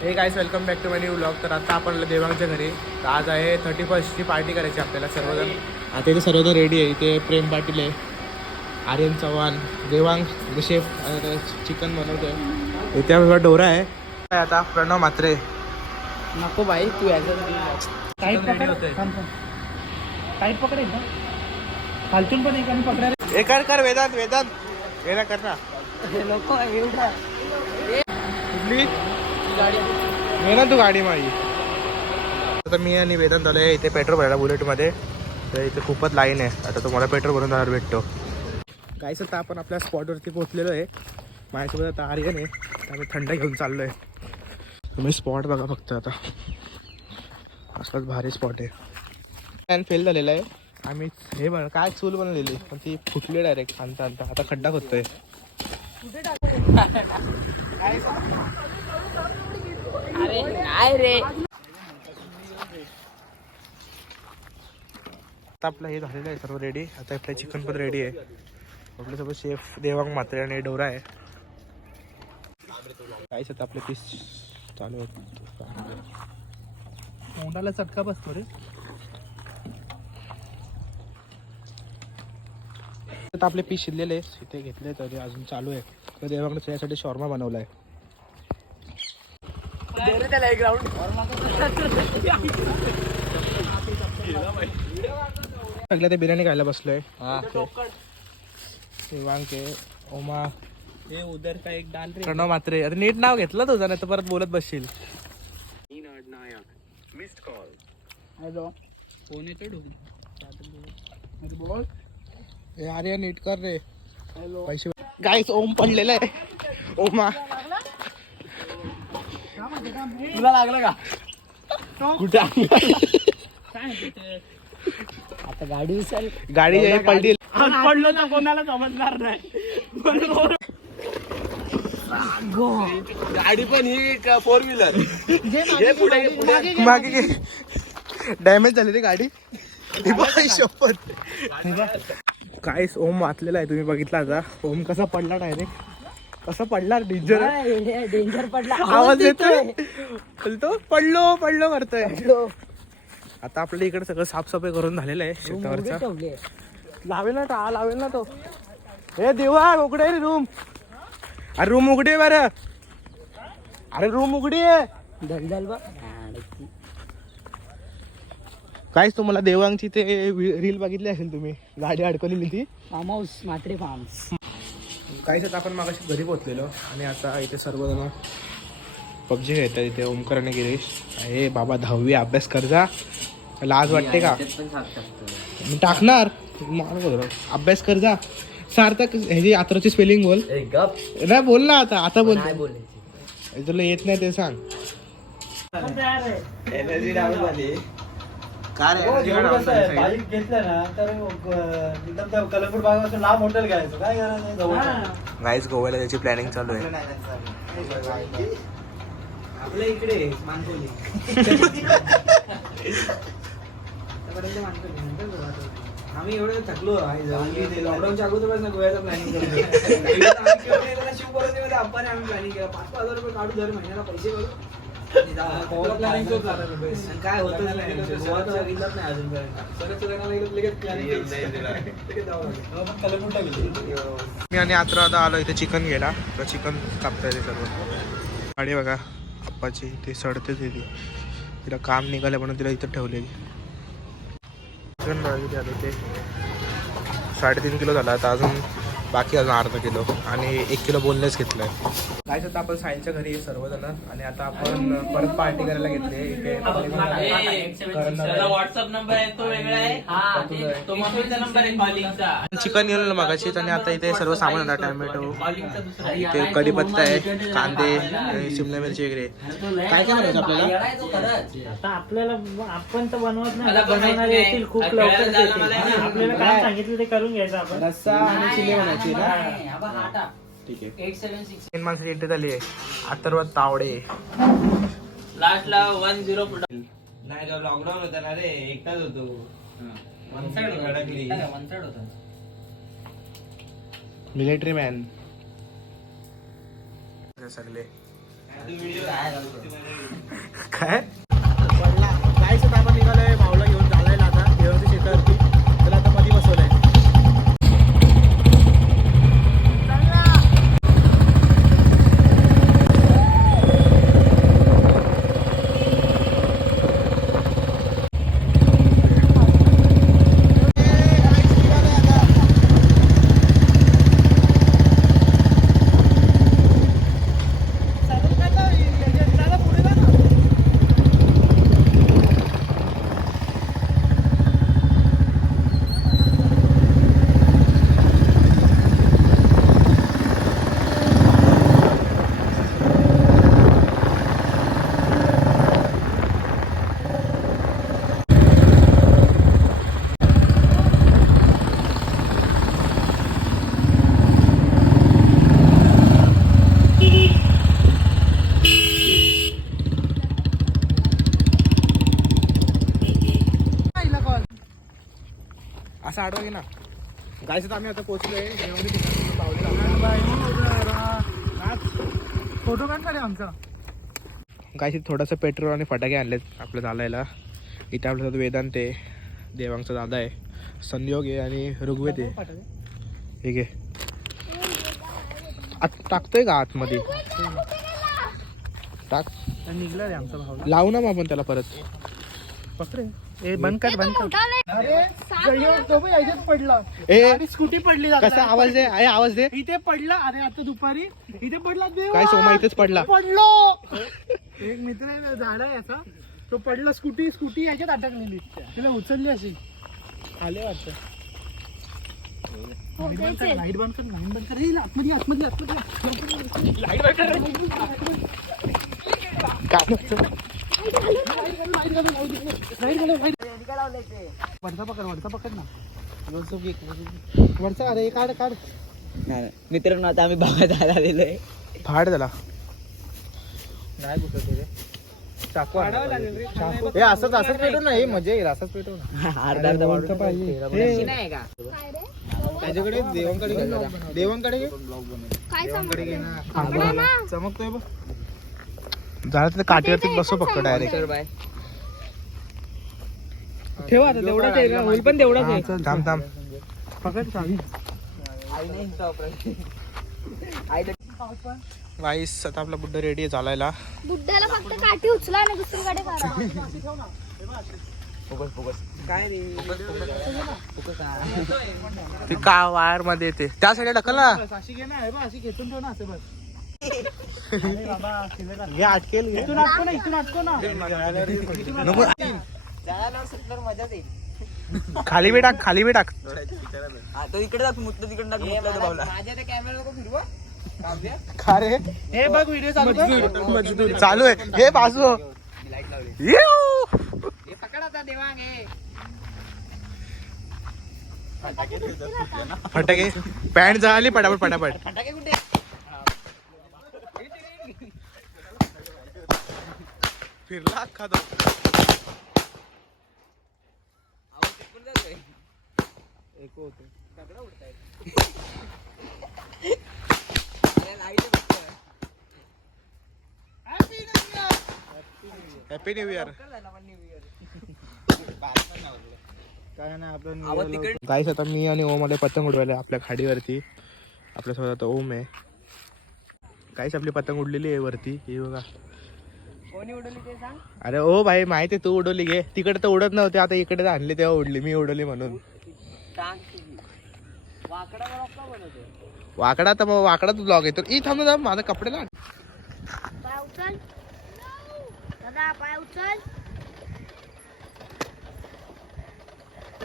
हे guys welcome back to my new vlog. तर आता आपण देवांगच्या घरी. तर आज आहे 31st ची पार्टी करायची आपल्याला सर्वजण. आता इथे सर्वजण रेडी आहे. इथे प्रेम पाटील आहे, आर्यन चव्हाण, देवांग शेफ चिकन बनवतोय. इथे आपला डोरा आहे. आता प्रणव मात्रे. नको बाई तू टाईट पकडेल ना खालतून पण एक आणि पकडायला एक कर वेदांत वेदांत वेदा कर ना. नको कुठली वेदांत तू गाडी माझी. आता मी आणि वेदांत आलोय इथे पेट्रोल भरायला बुलेटमध्ये. तर इथे खूपच लाईन आहे. आता तुम्हाला पेट्रोल भरून जाणार भेटतो. गाईस आता आपण आपल्या स्पॉटवरती पोहोचलेलो आहे. माझ्यासोबत आता आर्यन आहे. त्यामुळे थंड घेऊन चाललो आहे. तुम्ही स्पॉट बघा फक्त. आता असलाच भारी स्पॉट आहे. फॅन फेल झालेला आहे. आम्ही हे बघ काय चूल बनवलेली पण ती फुटली डायरेक्ट. आणता आणता आता खड्डा खोदतोय. अरे काय रे आता आपलं हे झालेलं आहे सर्व रेडी. आता आपलं चिकन पण रेडी आहे. आपल्यासोबत शेफ देवांग मात्रे आणि डोरा आहे. काहीच आता आपले पीस चालू आहेत. तोंडाला चटका बसतो रे. आता आपले पीस शिजलेले इथे घेतले तरी अजून चालू आहे. तर देवांगने त्याच्यासाठी शॉर्मा बनवला आहे. सगळ्या ते बिर्याणी खायला बसलोय. देवांग ओमा हे उधर का एक डाल रे. प्रणव मात्रे. आता नीट नाव घेतलं तुझं नाही तर परत बोलत बसशील. हॅलो फोन येतो बोल. ए अरे नीट कर रे. हॅलो पैसे गाईस ओम पडलेला आहे. ओमा तुला लागलं का कुठे आता गाडी विचार गाडी पडली. पडलो ना कोणाला समजणार नाही. गाडी पण ही 4 व्हीलर मागे डॅमेज झाली रे गाडी. शपथ काहीच ओम वाचलेला आहे. तुम्ही बघितला आता ओम कसा पडला डायरेक्ट. कसा पडला डेंजर पडला. आवाज येतोय. बोलतो पडलो पडलो करतोय. आता आपल्या इकडे सगळं साफसफाई करून झालेलं आहे शेतावरचा. लावेल ना का लावेल ना तो. हे देवा उघडे रे रूम. अरे रूम उघडी आहे बरं. अरे रूम उघडी आहे. दलदल बा काहीच तुम्हाला देवांगची ते रील बघितली असेल तुम्ही. गाडी अडकवलेली ती फार्म हाऊस मात्रे फार्म. काहीच आता आपण मागाशी घरी पोहोचलेलो आणि आता इथे सर्वजण पबजी खेळतात. इथे ओमकार आणि गिरीश. हे बाबा 10वी अभ्यास कर जा. लाज वाटते का. मी टाकणार अभ्यास कर जा. सार्थक ह्याची यात्राची स्पेलिंग बोल. नाही बोल ना आता बोल. तुला येत नाही ते सांग. एनर्जी डाऊन झाली. बाईक घेतलं ना तर एकदम कलरफुल भागापासून लांब हॉटेल घ्यायचं. काय करायचं गाईस गोव्याला त्याची प्लॅनिंग चालू आहे. आपल्या इकडे मानकोली. आम्ही एवढं थकलो. लॉकडाऊनच्या अगोदर गोव्याचा प्लॅनिंग करतो. शिवपर्यंत आपण आम्ही प्लॅनिंग केलं. 5,000 रुपये काढू दर महिन्याला पैसे करू. काय होतं नाही मी आणि आत्रा आता आलो इथे चिकन घ्यायला. तर चिकन कापता येते सर्व. गाडी बघा आप्पाची ते सडतेच येते. तिला काम निघालं म्हणून तिला इथं ठेवलेली. चिकन बघा किती आलं ते 3.5 किलो झाला. आता अजून बाकी अजून अर्धा किलो आणि 1 किलो बोनलेस घेतलाय. काय आता आपण सायन्सच्या घरी सर्वजण आणि आता आपण परत पार्टी करायला घेतली इथे. व्हॉट्सअप नंबर आहे तो वेगळा आहे. तो मम्मीचा नंबर आहे कॉलिंगचा. चिकन घेऊन मागाशीच आणि आता इथे सर्व सामान आहे. टॅमॅटो इथे कढीपत्ता आहे, कांदे, शिमला मिरची वगैरे. काय काय बनवायचं आपल्याला. आता आपल्याला आपण तर बनवत नाही. बनवणारे येतील खूप लवकर येतील. आपल्याला काय सांगितलं ते करून घ्यायचं आपण. रस्सा आणि चिली बनायची ना. ठीक आहे. 876 माणसाची एंट्री झाली आहे. अथर्व तावडे. लास्टला 10 पुढे. नाही का लॉकडाऊन होता ना रे. एकटाच होतो. मिलिटरी मॅन सगळे काय पडला जायचं तर आपण निघालोय मावला घेऊन चालायला आता देवाच्या शेतावरती त्याला आता मध्ये बसवलंय. असं आठवा की ना गायचं तर आम्ही आता पोहोचलोय फोटो काढ रे आमचा. गायचे थोडंसं पेट्रोल आणि फटाके आणलेत आपलं चालायला. इथे आपल्यासोबत वेदांत आहे, देवांगचा दादा आहे, संयोग आहे आणि ऋग्वेद आहे. ठीक आहे आत टाकतोय का आतमध्ये टाक निघला रे आमचा भाऊ. लावू ना मग आपण त्याला परत. पकडे ए बंद कर बंद कर. अरे तो पण याच्यात पडला. ए आणि स्कूटी पडली. कसा आवाज दे आहे आवाज दे. इथे पडला. अरे आता दुपारी इथे पडला. देवा काय सोमा इथेच पडला. पडलो. एक मित्र आहे झाड आहे याचा तो पडला. स्कूटी याच्यात अटकलेली तिला उचलली अशी आले वाटतं. लाईट बंद कर लाईट बंद कर. आतमध्ये आतमध्ये लाईट बंद कर. वरचा पकड ना. वरचा अरे काढ काढ. मित्रांनो आता आम्ही बघायला आलेलो आहे. फाड त्याला नाही कुठं रे चाकू लागेल रे. हे असंच पेटव ना. हे मजा येईल असंच पेटव ना. अर्धा अर्धा पाहिजे नाही का त्याच्याकडे देवांकडे घे देवांकडे घे देवांकडे घे ना. चमकतोय बघ. झालं तर काठीवरती बसो फक्त डायरेक्ट. ठेवा आता तेवढाच आहे का होईल पण तेवढाच आहे. थांब थांब पकड चावी. वाईस आता आपला बुड्डा रेडी आहे चालायला. बुड्ड्याला फक्त काठी उचला आणि दुसरीकडे काढा. काय रे ती का वायर मध्ये येते त्या साईडला ढकल ना. अशी घे ना. हे बघ अशी खेचून ठेव ना. असं बस. घे अटकेल घे. इथून अटको ना. इथून अटको ना. नको मजाच येईल. खाली बी टाक खाली बी टाक. तो इकडे टाक मुतलं तिकडे टाक माझ्या त्या कॅमेरा नको फिरवा. खा रे हे बघ व्हिडिओ चालू कर. चालू आहे. हे बाजू पकड आता देवांग फटाके पॅन्ट झाली पटापट पटापट. फटाके कुठे फिरला अख्खा तो. Happy new year. काय नाही आपलं गाईस आता मी आणि ओम आले पतंग उडवायला आपल्या खाडीवरती. आपल्यासोबत आता ओम आहे. गाईस आपली पतंग उडलेली आहे वरती. ही बघा. कोणी उडवली ते सांग. अरे ओ भाई माहिती आहे तू उडवली घे. तिकडे तर उडत नव्हते आता इकडे आणली तेव्हा उडली. मी उडवली म्हणून. वाकडा बनवतो. वाकडा तर मग वाकडाच ब्लॉग येतो. ई थांब थांब माझा कपड्याला. पाय उचल दादा पाय उचल.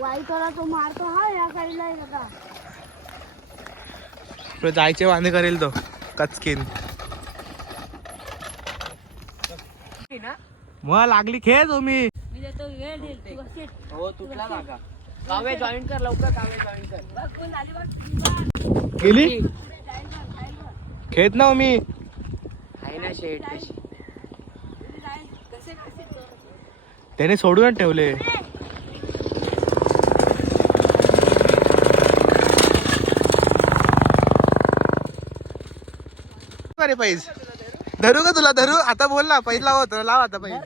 वाईटला तो मारतो हा या साईडला आहे दादा. तुला जायचे वांदे करेल तो कचकीन. मग लागली खेळ तुम्ही. मी देतो वेळ देईल तू असेल. हो तुटला लागा. कावे जॉईन कर लवकर. कावे जॉईन कर. बघ कोण आली बघ. गेली खेळत ना मी. आहे ना शेट तशी. त्याने सोडून ठेवले. अरे पैस धरू का तुला धरू आता बोल ना पहिला लाव होतं लाव आता पहिले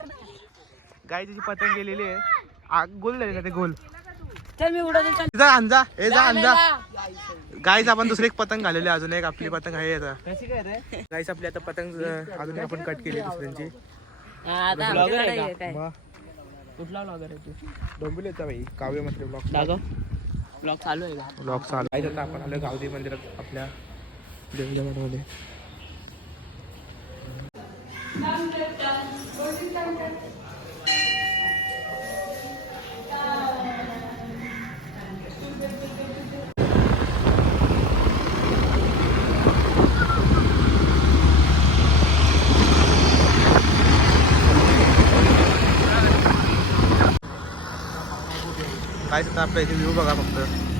गाय तिची पतंग गेलेली आहे गोल झाली ना ते गोल चल मी उडवतो चल जा अंजा हे जा अंजा गाईच आपण दुसरी एक पतंग घालवली अजून एक आपली पतंग आहे आता कशी काय रे गाईच आपली आता पतंग अजून आपण कट केली दुसऱ्यांची आता आमच्याकडे काय मग कुठला ब्लॉगर आहे तू डोंबिवलीचा भाई काव्य मंत्री ब्लॉग दाखव ब्लॉग चालू आहे का ब्लॉग चालू आहे आता आपण आलो गावदी मंदिरात आपल्या देवजवाडमध्ये काय आपल्या इथे व्ह्यू बघा फक्त